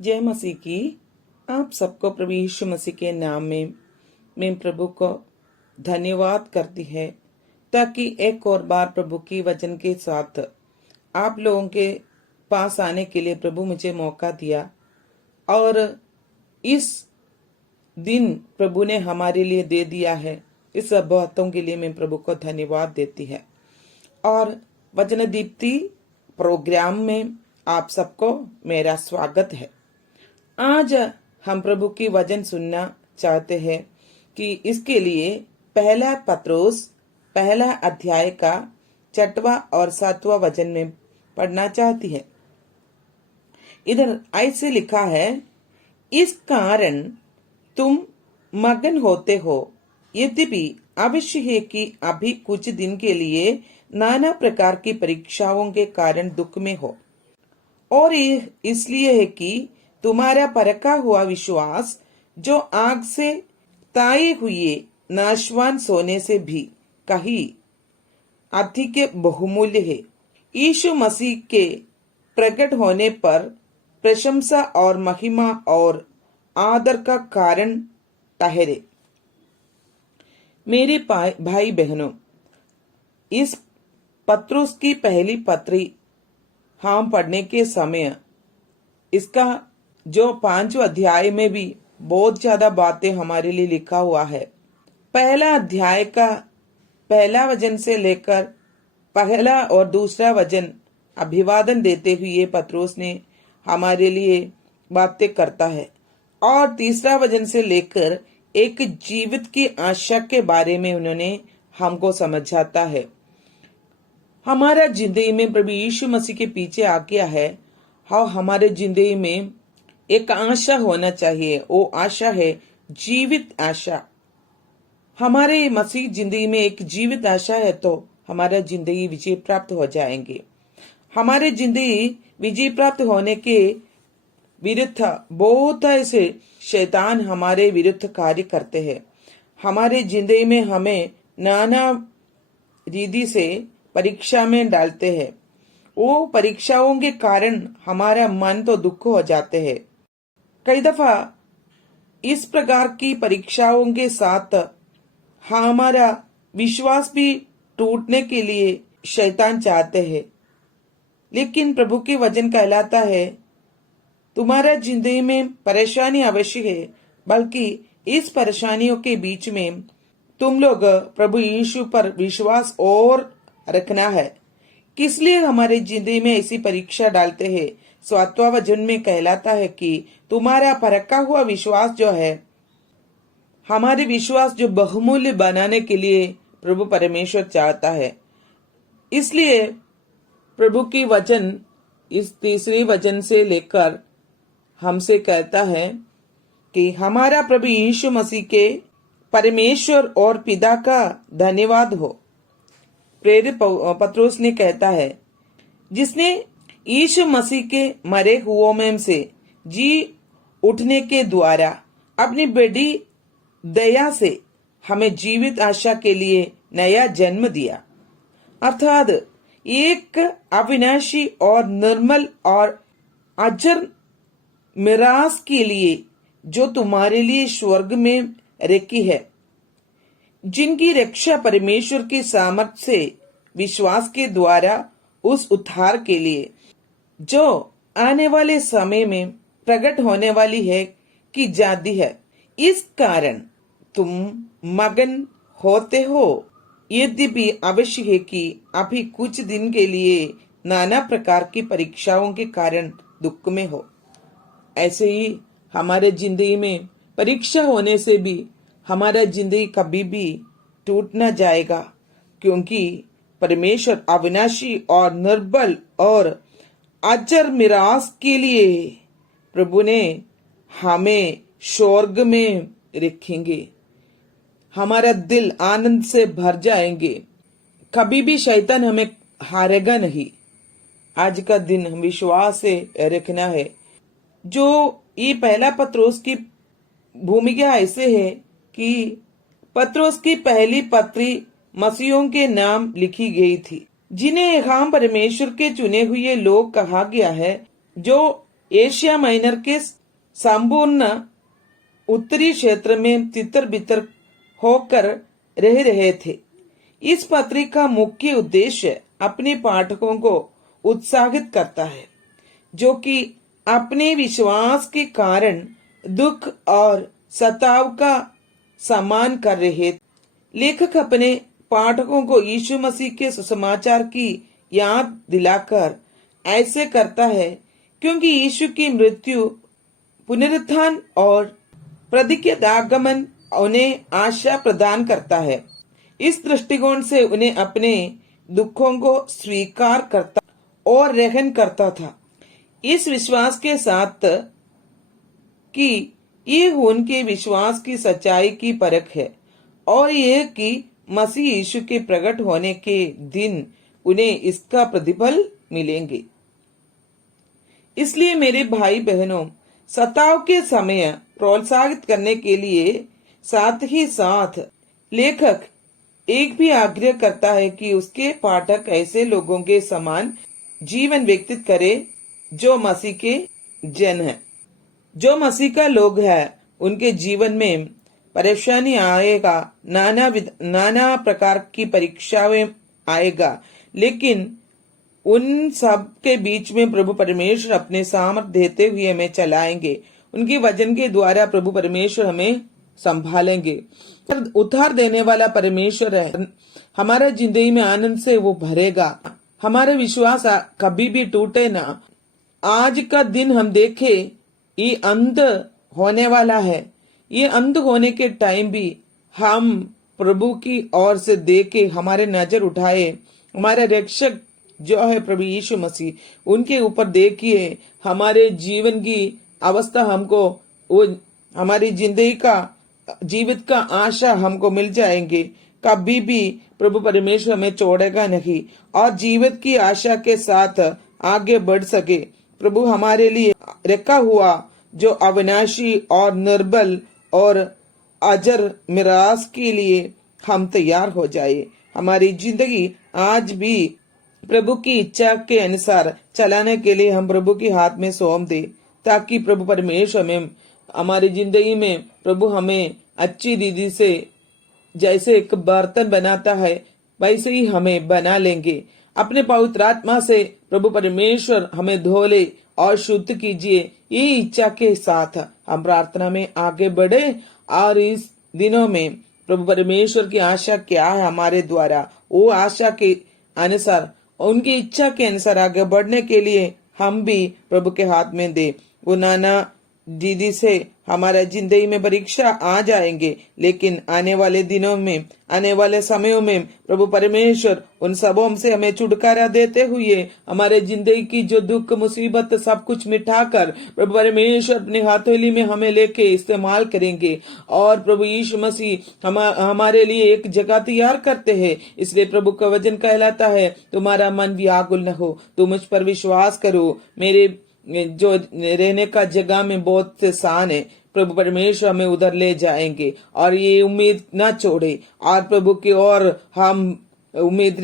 जय मसीह की। आप सबको प्रभु यीशु मसीह के नाम में मैं प्रभु को धन्यवाद करती है, ताकि एक और बार प्रभु की वचन के साथ आप लोगों के पास आने के लिए प्रभु मुझे मौका दिया। और इस दिन प्रभु ने हमारे लिए दे दिया है। इस सब बातों के लिए मैं प्रभु को धन्यवाद देती है। और वचन दीप्ति प्रोग्राम में आप सबको मेरा स्वागत है। आज हम प्रभु की वचन सुनना चाहते हैं कि इसके लिए पहला पत्रोस पहला अध्याय का 6वां और 7वां वचन में पढ़ना चाहती है। इधर ऐसे लिखा है, इस कारण तुम मगन होते हो, यद्यपि अवश्य है कि अभी कुछ दिन के लिए नाना प्रकार की परीक्षाओं के कारण दुख में हो, और ये इसलिए है कि तुम्हारा परखा हुआ विश्वास, जो आग से ताए हुए नाशवान सोने से भी कहीं अधिक बहुमूल्य है, यीशु मसीह के प्रकट होने पर प्रशंसा और महिमा और आदर का कारण ठहरे। मेरे भाई बहनों, इस पत्रुस की पहली पत्री हम पढ़ने के समय इसका जो 5वां अध्याय में भी बहुत ज्यादा बातें हमारे लिए लिखा हुआ है। पहला अध्याय का पहला वचन से लेकर पहला और दूसरा वचन अभिवादन देते हुए पत्रुस ने हमारे लिए बातें करता है, और तीसरा वचन से लेकर एक जीवित की आशा के बारे में उन्होंने हमको समझाता है। हमारा जिंदगी में प्रभु यीशु मसीह के पीछे आ गया है। हाँ, हमारे जिंदगी में एक आशा होना चाहिए। वो आशा है जीवित आशा। हमारे मसीह जिंदगी में एक जीवित आशा है तो हमारा जिंदगी विजय प्राप्त हो जाएंगे। हमारे जिंदगी विजय प्राप्त होने के विरुद्ध बहुत ऐसे शैतान हमारे विरुद्ध कार्य करते हैं। हमारे जिंदगी में हमें नाना रीति से परीक्षा में डालते हैं। वो परीक्षाओं के कारण हमारा मन तो दुख हो जाते हैं। कई दफा इस प्रकार की परीक्षाओं के साथ हमारा विश्वास भी टूटने के लिए शैतान चाहते हैं। लेकिन प्रभु के वचन कहलाता है, तुम्हारा जिंदगी में परेशानी अवश्य है, बल्कि इस परेशानियों के बीच में तुम लोग प्रभु यीशु पर विश्वास और रखना है। किस लिए हमारे जिंदगी में ऐसी परीक्षा डालते हैं? 7वां वचन में कहलाता है कि तुम्हारा परखा हुआ विश्वास जो है, हमारे विश्वास जो बहुमूल्य बनाने के लिए प्रभु परमेश्वर चाहता है। इसलिए प्रभु की वचन इस तीसरी वचन से लेकर हमसे कहता है कि हमारा प्रभु यीशु मसीह के परमेश्वर और पिता का धन्यवाद हो। प्रेरित पत्रुस ने कहता है, जिसने यीशु मसीह के मरे हुओं में से जी उठने के द्वारा अपनी बड़ी दया से हमें जीवित आशा के लिए नया जन्म दिया, अर्थात एक अविनाशी और निर्मल और अजर मिरास के लिए, जो तुम्हारे लिए स्वर्ग में रखी है, जिनकी रक्षा परमेश्वर की सामर्थ्य से विश्वास के द्वारा उस उद्धार के लिए जो आने वाले समय में प्रकट होने वाली है की जाती है। इस कारण तुम मगन होते हो, यद्यपि अवश्य है कि अभी कुछ दिन के लिए नाना प्रकार की परीक्षाओं के कारण दुख में हो। ऐसे ही हमारे जिंदगी में परीक्षा होने से भी हमारा जिंदगी कभी भी टूट न जाएगा, क्योंकि परमेश्वर अविनाशी और निर्बल और अजर मिरास के लिए प्रभु ने हमें स्वर्ग में रखेंगे। हमारा दिल आनंद से भर जाएंगे। कभी भी शैतान हमें हारेगा नहीं। आज का दिन हम विश्वास से रखना है। जो ये पहला पत्रोस की भूमिका ऐसे है कि पत्रोस की पहली पत्री मसीहों के नाम लिखी गई थी, जिन्हें हम परमेश्वर के चुने हुए लोग कहा गया है, जो एशिया माइनर के संपूर्ण उत्तरी क्षेत्र में तितर बितर होकर रह रहे थे। इस पत्रिका का मुख्य उद्देश्य अपने पाठकों को उत्साहित करता है, जो कि अपने विश्वास के कारण दुख और सताव का सम्मान कर रहे थे। लेखक अपने पाठकों को यीशु मसीह के सुसमाचार की याद दिलाकर ऐसे करता है, क्योंकि यीशु की मृत्यु, पुनरुत्थान और प्रदीक्षित आगमन उन्हें आशा प्रदान करता है। इस दृष्टिकोण से उन्हें अपने दुखों को स्वीकार करता और ग्रहण करता था, इस विश्वास के साथ कि ये उनके विश्वास की सच्चाई की परख है और यह कि मसीह यीशु के प्रकट होने के दिन उन्हें इसका प्रतिफल मिलेंगे। इसलिए मेरे भाई बहनों, सताव के समय प्रोत्साहित करने के लिए साथ ही साथ लेखक एक भी आग्रह करता है कि उसके पाठक ऐसे लोगों के समान जीवन व्यतीत करे जो मसीह के जन है। जो मसीह का लोग है, उनके जीवन में परेशानी आएगा, नाना प्रकार की परीक्षाएं आएगा, लेकिन उन सब के बीच में प्रभु परमेश्वर अपने सामर्थ्य देते हुए हमें चलाएंगे। उनके वचन के द्वारा प्रभु परमेश्वर हमें संभालेंगे। उद्धार देने वाला परमेश्वर है, हमारा जिंदगी में आनंद से वो भरेगा। हमारा विश्वास कभी भी टूटे ना। आज का दिन हम देखे, ये अंत होने वाला है। ये अंत होने के टाइम भी हम प्रभु की ओर से देखे, हमारे नजर उठाए, हमारे रक्षक जो है प्रभु यीशु मसीह, उनके ऊपर देखिए, हमारे जीवन की अवस्था हमको, वो हमारी जिंदगी का जीवित का आशा हमको मिल जाएंगे। कभी भी प्रभु परमेश्वर हमें छोड़ेगा नहीं और जीवित की आशा के साथ आगे बढ़ सके। प्रभु हमारे लिए रखा हुआ जो अविनाशी और निर्बल और अजर मिरास के लिए हम तैयार हो जाए। हमारी जिंदगी आज भी प्रभु की इच्छा के अनुसार चलाने के लिए हम प्रभु के हाथ में सौंप दे, ताकि प्रभु परमेश्वर हमें हमारी जिंदगी में प्रभु हमें अच्छी रीति से जैसे एक बर्तन बनाता है वैसे ही हमें बना लेंगे। अपने पवित्र आत्मा से प्रभु परमेश्वर हमें धो ले और शुद्ध कीजिए। ये इच्छा के साथ हम प्रार्थना में आगे बढ़े और इस दिनों में प्रभु परमेश्वर की आशा क्या है हमारे द्वारा, वो आशा के अनुसार, उनकी इच्छा के अनुसार आगे बढ़ने के लिए हम भी प्रभु के हाथ में दे। वो नाना दीदी से हमारा जिंदगी में परीक्षा आ जाएंगे, लेकिन आने वाले दिनों में, आने वाले समयों में प्रभु परमेश्वर उन सबों से हमें छुटकारा देते हुए हमारे जिंदगी की जो दुख मुसीबत सब कुछ मिटाकर प्रभु परमेश्वर अपने हथेली में हमें लेके इस्तेमाल करेंगे और प्रभु यीशु मसीह हमारे लिए एक जगह तैयार करते हैं। इसलिए प्रभु का वचन कहलाता है, तुम्हारा मन व्याकुल न हो, तुम मुझ पर विश्वास करो, मेरे जो रहने का जगह में बहुत से स्थान है, प्रभु परमेश्वर हमें उधर ले जाएंगे। और ये उम्मीद न छोड़े और प्रभु की ओर हम उम्मीद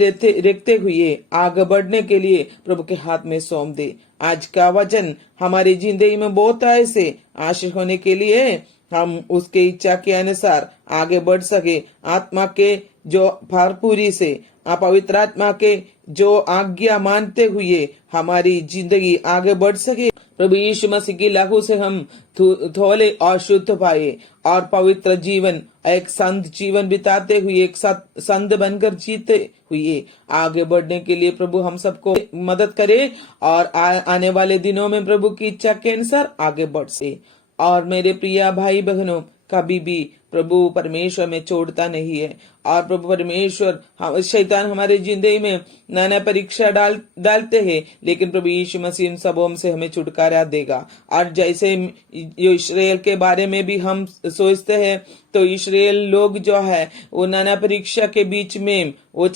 रखते हुए आगे बढ़ने के लिए प्रभु के हाथ में सौंप दे। आज का वचन हमारी जिंदगी में बहुत ऐसे आशीष होने के लिए हम उसके इच्छा के अनुसार आगे बढ़ सके। आत्मा के जो भरपूरी से, पवित्र आत्मा के जो आज्ञा मानते हुए हमारी जिंदगी आगे बढ़ सके। प्रभु यीशु मसीह की लहू से हम धोले और शुद्ध पाए और पवित्र जीवन, एक संत जीवन बिताते हुए, एक संत बनकर जीते हुए आगे बढ़ने के लिए प्रभु हम सबको मदद करे और आने वाले दिनों में प्रभु की इच्छा के अनुसार आगे बढ़ सके। और मेरे प्रिय भाई बहनों, कभी भी प्रभु परमेश्वर में छोड़ता नहीं है और प्रभु परमेश्वर, शैतान हमारे जिंदगी में नाना परीक्षा डालते हैं, लेकिन प्रभु यीशु मसीह इन सबों से हमें छुटकारा देगा। और जैसे इस्राएल के बारे में भी हम सोचते हैं, तो इस्राएल लोग जो है वो नाना परीक्षा के बीच में वो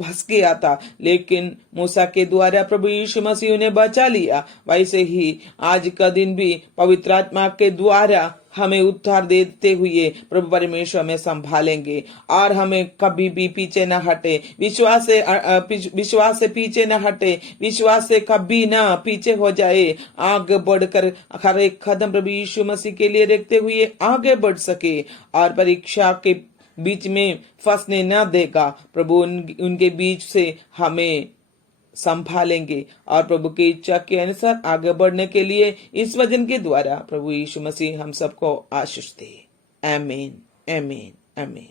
फंस गया था, लेकिन मूसा के द्वारा प्रभु यीशु मसीह उन्हें बचा लिया। वैसे ही आज का दिन भी पवित्र आत्मा के द्वारा हमें उद्धार देते हुए प्रभु परमेश्वर हमें संभालेंगे और हमें कभी भी पीछे न हटे, विश्वास से पीछे न हटे, विश्वास से कभी ना पीछे हो जाए, आगे बढ़कर हर एक कदम प्रभु यीशु मसीह के लिए रखते हुए आगे बढ़ सके और परीक्षा के बीच में फंसने न देगा। प्रभु उनके बीच से हमें संभालेंगे और प्रभु की इच्छा के अनुसार आगे बढ़ने के लिए इस वचन के द्वारा प्रभु यीशु मसीह हम सबको आशीष दे। आमीन, आमीन, आमीन।